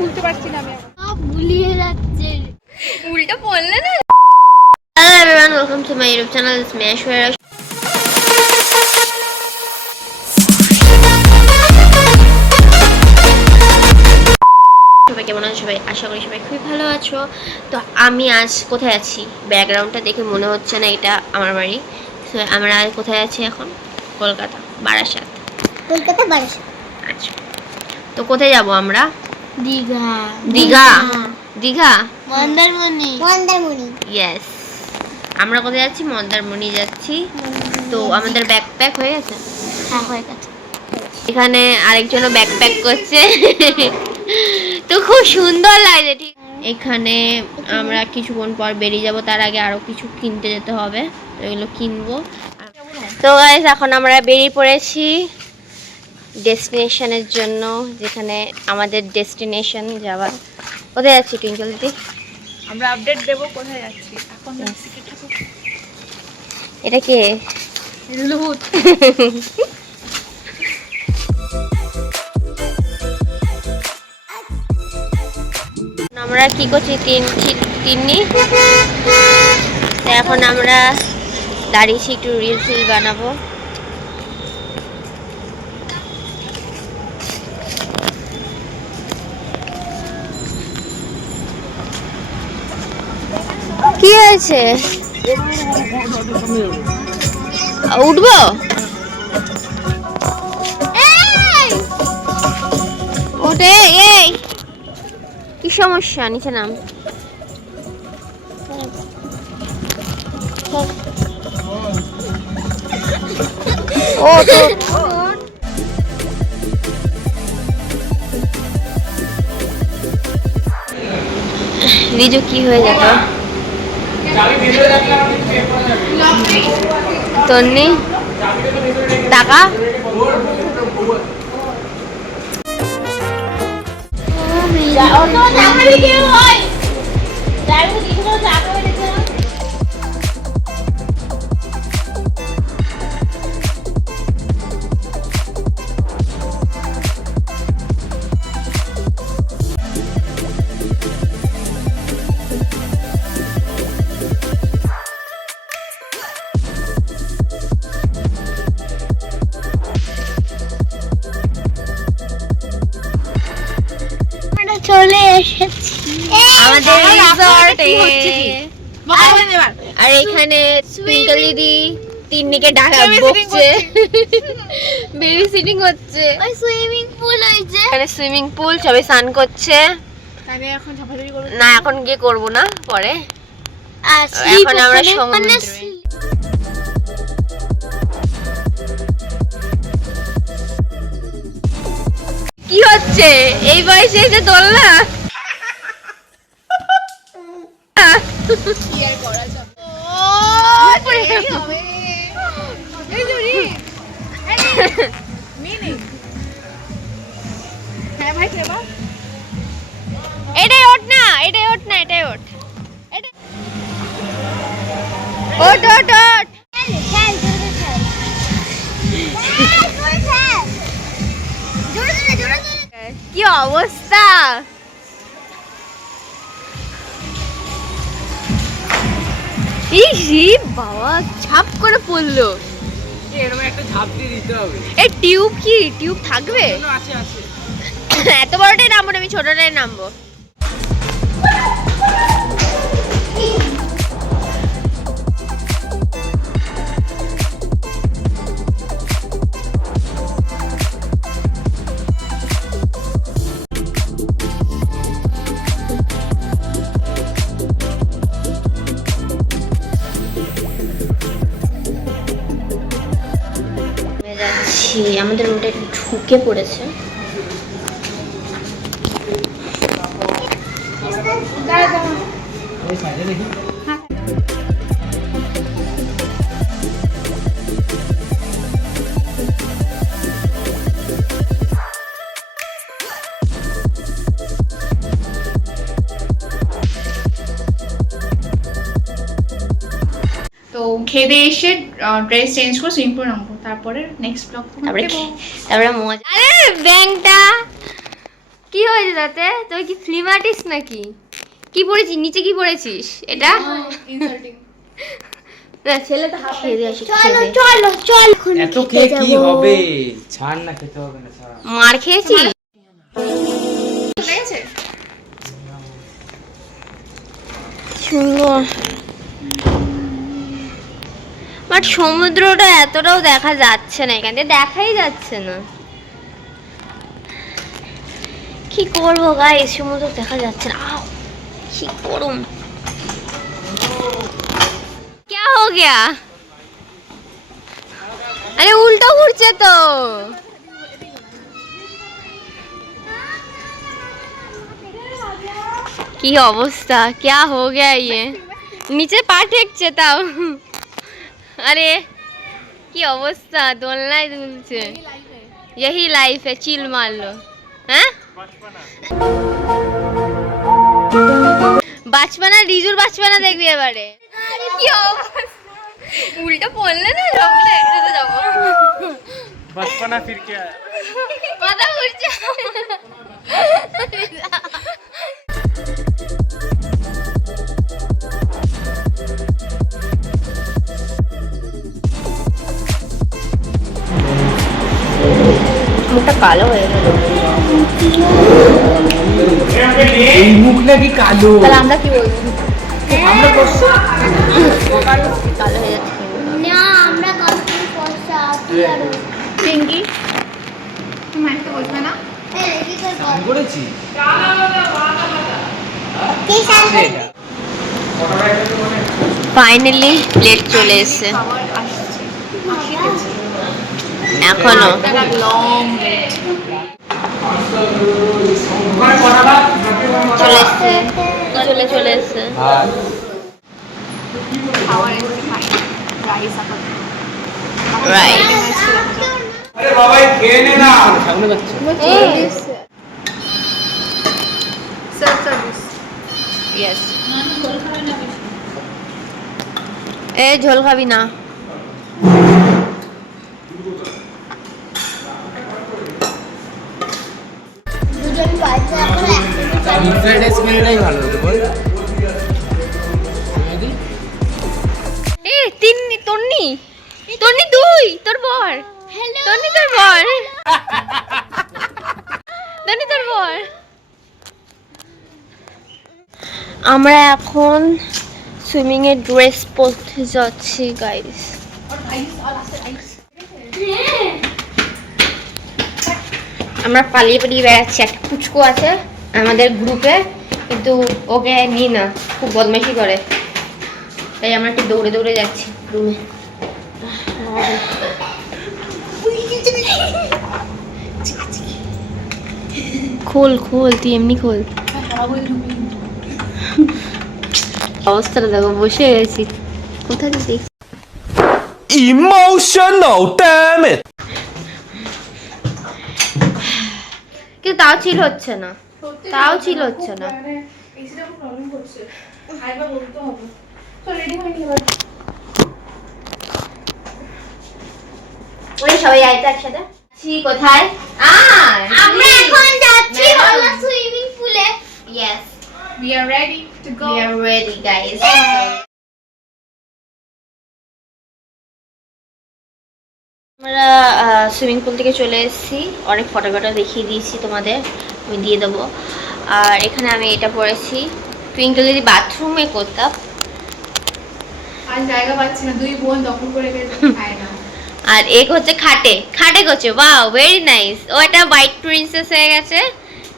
খুলতে পারছি না আমি সব গুলিয়ে যাচ্ছে উল্টা বললে না। Hello everyone, welcome to my YouTube channel. It's me Aishwarya. সবাই কেমন আছো? সবাই আশা করি সবাই খুবই ভালো আছো। তো আমি আজ কোথায় আছি? ব্যাকগ্রাউন্ডটা দেখে মনে হচ্ছে না এটা আমার বাড়ি। তো আমরা কোথায় আছি এখন? কলকাতা, বারাসাত। কলকাতা বারাসাত। আচ্ছা, তো কোথায় যাব আমরা? দীঘা। দীঘা? দীঘা? মন্দারমণি। ইয়েস, আমরা কোথায় যাচ্ছি? মন্দারমণি যাচ্ছি। তো আমাদের ব্যাকপ্যাক হয়ে গেছে? হ্যাঁ, হয়ে গেছে। এখানে আরেকজনও ব্যাকপ্যাক করছে। তো খুব সুন্দর লাগছে। ঠিক এখানে আমরা কিছুক্ষণ পর বেরিয়ে যাব, তার আগে আরো কিছু কিনতে যেতে হবে, এগুলো কিনবো। তো গাইস, এখন আমরা বেরিয়ে পড়েছি ডেস্টিনেশনের জন্য, যেখানে আমাদের ডেস্টিনেশন যাওয়ার। কোথায় যাচ্ছি টুইঙ্কল দিদি? আমরা আপডেট দেব কোথায় যাচ্ছি এখন। এটা কে? লুট। আমরা কি করছি? তিন্নি এখন আমরা দাঁড়িয়েছি, একটু রিলস বানাবো। কি হয়েছে? উঠবো? ওঠে। এই কি সমস্যা? নিচে নাম। ও তো রিজু কি হয়ে যেত? তন্নি টাকা চলে এসেছি আমাদের রিসর্টে। আর এখানে টুইঙ্কল দিদি তিন্নিকে ডাকা বকছে, বেবি সিটিং হচ্ছে। ওই সুইমিং পুল হইছে, এখানে সুইমিং পুল, সবাই স্নান করছে। তাহলে এখন ঝাপাঝাপি করব না, এখন গিয়ে করব না, পরে। আর এখন আমরা সমুদ্রে। কি হচ্ছে এই বয়সে এসে দোলনা? কি আর করা যাবে। এই জুরি মিনি। হ্যাঁ ভাই, খেবা এটাই ওঠ না, এটাই ওঠ না, এটাই ওঠ। ওঠ ওঠ ওঠ। খেল জোরে কি অবস্থা! ইসি বাবা, ছাপ করে পড়লো। এরকম একটা ঝাঁপ দিয়ে দিতে হবে। এই টিউব কি টিউব থাকবে? আছে আছে। এত বড়টাই নামবো না, আমি ছোটটাই নামবো। আমাদের রুমটা একটু ঢুকে পড়েছে। তো খেয়ে এসে ড্রেস চেঞ্জ করে সুইমিং পুলে নামবো, তারপরে নেক্সট ব্লগ তারপরে মজা। আরে ব্যাংকটা কি হয়েছে তাতে? তুই কি ফিল্ম আর্টিস্ট নাকি? কি পড়েছিস নিচে, কি পড়েছিস এটা? ইনসাল্টিং। না ছেলে তো হাফ খেয়ে দিয়ে আসি। চলো চলো চল এখন এত খেয়ে কি হবে? ছাড় না, খেতে হবে না, ছাড়। মার খেয়েছিস? লেগেছে? সুন্দর, বাট সমুদ্রটা এতটাও দেখা যাচ্ছে না, এখান থেকে দেখাই যাচ্ছে না। কি করবো গাইস, সমুদ্র দেখা যাচ্ছে না। আউ, কি গরম। क्या हो गया? अरे उल्टा घुरছে তো। কি অবস্থা, क्या हो गया ये? নিচে পা ঠেকছে তাও। আরে কি অবস্থা, দোলনায় দুলছে। यही लाइफ है, चिल मार लो। হ্যাঁ বাচপানা, রিজুর বাচপানা দেখবি এবারে। কি অবস্থা, উল্টা পড়লে না জঙ্গলে একসাথে যাবো। बचपना फिर क्या है? মাথা ঘুরছে। মুখটা কালো হয়ে গেল। এই মুখ নাকি কালো? তাহলে আমরা কি বলবো? আমরা করছি। কালো হয়ে যাচ্ছে। না আমরা কমপ্লিট করছি কি আর পিঙ্কি, তুমি মাইকে বলবে না? এই কি কর স্নান করেছি। কি সাথে ফাইনালি প্লেট চলে এসেছে। খাবার আসছে, আসিতেছে। এখনো লং চলে এসছে, চলে এসছে। আর খাবার এসে খাই রাইস আপাতত। রাইট। আরে বাবা খেয়ে নে না, সামনে যাচ্ছে। Self service. ইয়েস। এ ঝোল খাবি না? দুজন বাচ্চা এখন একসাথে ফ্রাইড রাইস খেলেটাই ভালো হতো বল। এ তিন্নি, তন্নি, তন্নি তুই, তোর বর। তন্নি তোর বর। তন্নি তোর বর। আমরা এখন সুইমিং এর ড্রেস পরতে যাচ্ছি গাইস। আমরা পালিয়ে পালিয়ে বেড়াচ্ছি। একটা পুচকু আছে আমাদের গ্রুপে, কিন্তু ওকে নিই না, খুব বদমাইশি করে, তাই আমরা একটু দৌড়ে দৌড়ে যাচ্ছি রুমে। খোল খোল, তুই এমনি খোল। অবস্থাটা দেখো, বসে গেছি কোথায় দেখছি। Emotional, damn it! কিন্তু তাও চিল হচ্ছে না, তাও চিল হচ্ছে না। এসিটা খুব প্রবলেম করছে। আইবা বলতে হবে। তো রেডি হয়ে গেল। ওই সবাই আইতে একসাথে। কোথায়? আয় আমরা এখন যাচ্ছি হলো সুইমিং পুলে yes, We are ready to go. we are ready guys. আমরা সুইমিং পুল থেকে চলে এসেছি, অনেক ফটোগ্রাফ দেখিয়ে দিয়েছি তোমাদের, আমি দিয়ে দেবো। আর এখানে আমি এটা পরেছি, টুইঙ্কেল যদি বাথরুমে করতাম। আর জায়গা পাচ্ছি না, দুই বোন দখল করে গেছে, খায় না। আর এক হচ্ছে খাটে, খাটে করছে, ওয়াও ভেরি নাইস। ও একটা হোয়াইট প্রিন্সেস হয়ে গেছে,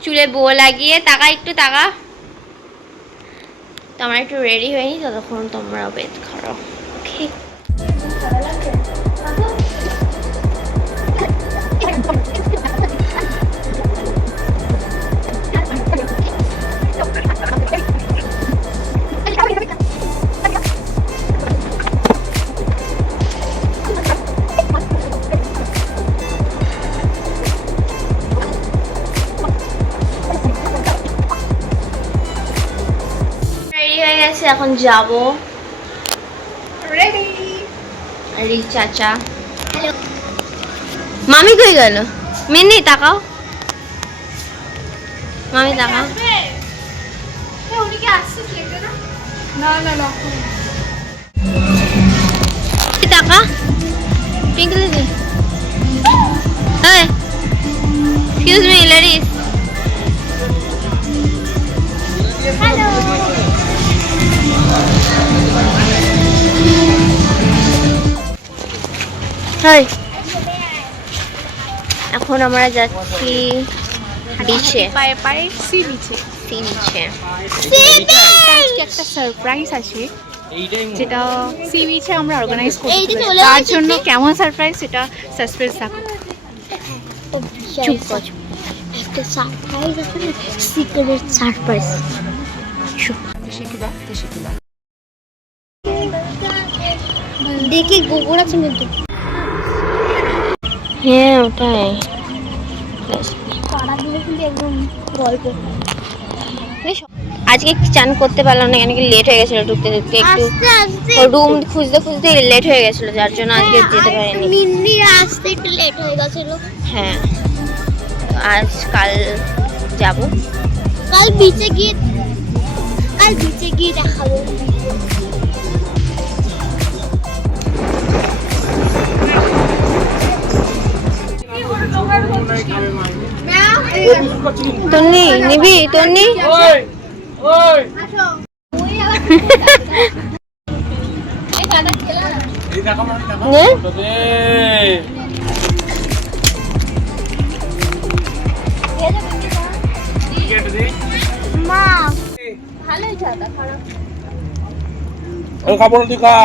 চুলে বো লাগিয়ে। তাকা একটু তাকা। তো আমরা একটু রেডি হয়ে নিই, ততক্ষণ তোমরা ওয়েট করো। ওকে, রেডি হয়ে গেছে, এখন যাবো। Ready. আরে চাচা, মামি কই গেল? মিনি তাকাও। মামি দেখা টাকা টিঙ্কল দিদি এক্সকিউজ মি লেডিস হাই এখন আমরা যাচ্ছি বিচে সি বিচে সি বিচে আজকে একটা সারপ্রাইজ আছে যেটা সি বিচে আমরা অর্গানাইজ এই যে করতে চলে তার এসেছি। জন্য কেমন সারপ্রাইজ সেটা সাসপেন্স থাকো। চুপ কর একটা সারপ্রাইজ আছে না, সিক্রেট সারপ্রাইজ। দেখি গোবর আছে মধ্যে। হ্যাঁ ওটাই পাড়া দিলে কিন্তু একদম গল্প। আজকে চান করতে পারলাম না, কেন কি লেট হয়ে গেছিল ঢুকতে ঢুকতে, একটু আস্তে আস্তে রুম খুঁজতে খুঁজতে লেট হয়ে গেছিল, যার জন্য আজকে যেতে পারিনি। মিন্নি আসতে একটু লেট হয়ে গেছিল। হ্যাঁ আজ কাল যাব। কাল বিচে গিয়ে দেখাবো। তন্নি নিবি? তন্নি নে মা ও খাবো না, তুই খা।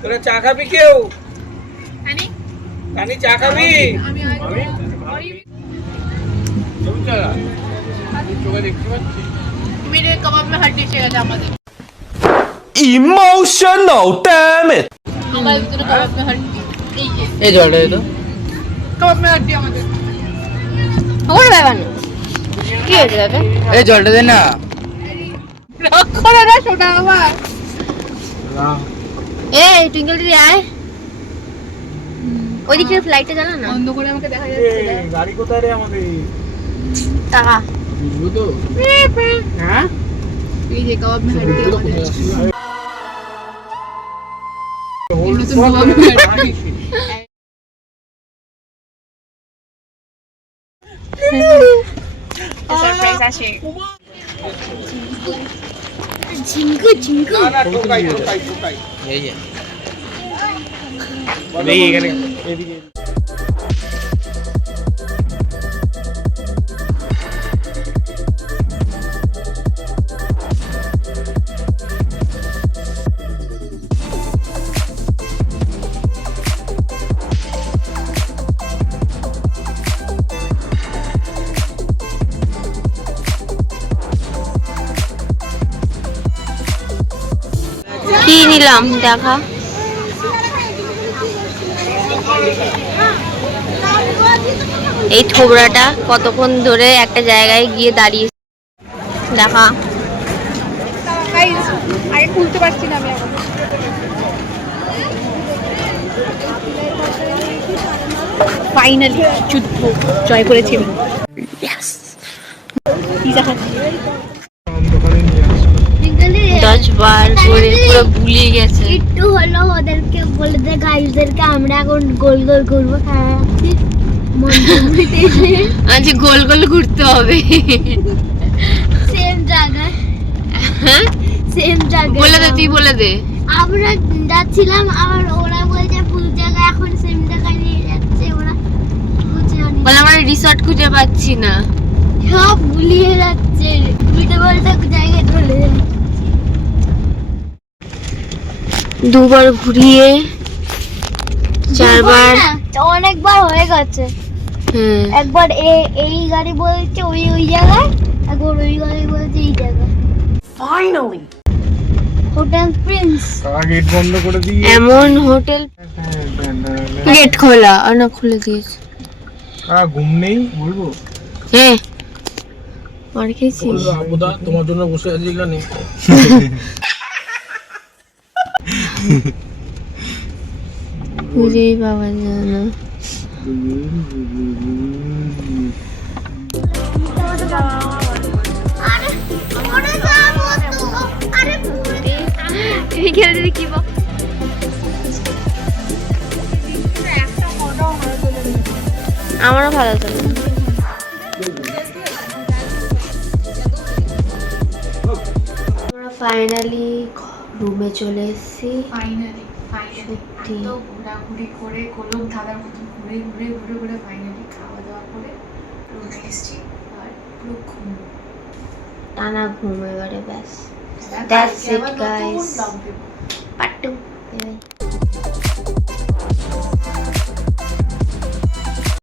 তোরা চা খাবি কেউ? রানী চা খাবি? চোখে দেখতে পাচ্ছি। Emotional, damn it! এই জলটা দে তো। ওর ব্যাপার না, কি হয়েছে দাদা? এই জলটা দে না। এই টুইঙ্কল দিদি আয়, ওইদিক থেকে ফ্লাইটটা জানা না। বন্ধ করে আমাকে দেখা যাচ্ছে। গাড়ি কোথায় রে আমাদের? টাকা বুঝবো তো? হ্যাঁ? এই যে কাবাব में हड्डी আমাদের এই নতুন কাবাব में हड्डी। সারপ্রাইজ আছে। ঝিঙ্কু ঝিঙ্কু না না, টোকাই। এই যে এই এখানে এদিকে। কি নিলাম দেখা। এই থোবড়াটা কতক্ষণ ধরে একটা জায়গায় গিয়ে দাঁড়িয়ে দেখা। গাইস আগে খুলতে পারছি না আমি এখন। ফাইনালি যুদ্ধ জয় করেছি আমি। পিজা খাচ্ছি। 10 বার করে পুরো ভুলিয়ে গেছে। একটু হলো ওদেরকে বলে দে গাইসদেরকে আমরা এখন গোল গোল ঘুরবো। আচ্ছা গোল গোল ঘুরতে হবে। সেম জায়গায় হ্যাঁ সেম জায়গায় বলে দে, তুই বলে দে। আমরা যাচ্ছিলাম, আবার ওরা বলছে ভুল জায়গায়, এখন সেম জায়গায় নিয়ে যাচ্ছে ওরা। বুঝে জানি বলে আমরা রিসর্ট খুঁজে পাচ্ছি না। সব ভুলিয়ে যাচ্ছে, উল্টো পাল্টা জায়গায় চলে যাচ্ছে। দুবার ঘুরিয়ে 4 বার। অনেকবার হয়ে গেছে। হুম একবার এই গাড়ি বলছে ওই জায়গায়, একবার ওই গাড়ি বলছে এই জায়গায়। Finally hotel Prince. গেট বন্ধ করে দিয়ে এমন হোটেল গেট খোলা আর না খুলে দিয়েছে। ঘুম নেই বলবো। হ্যাঁ আর খেয়েছি। আবুদা তোমার জন্য বসে আছি এখানে। খুঁজেই পাওয়া যায় না। আমারও ভালো লাগলো। আমরা ফাইনালি রুমে চলে এসেছি। ফাইনালি সত্যি। তো ঘোরাঘুরি করে গোলক ধাঁধার মতো ঘুরে ঘুরে ঘুরে ঘুরে ফাইনালি খাওয়া দাওয়া করে রুমে এসেছি আর পুরো ঘুম। টানা ঘুম এবারে ব্যাস। কালকে That's it আবার নতুন guys. vlog দেবো। পার্ট 2।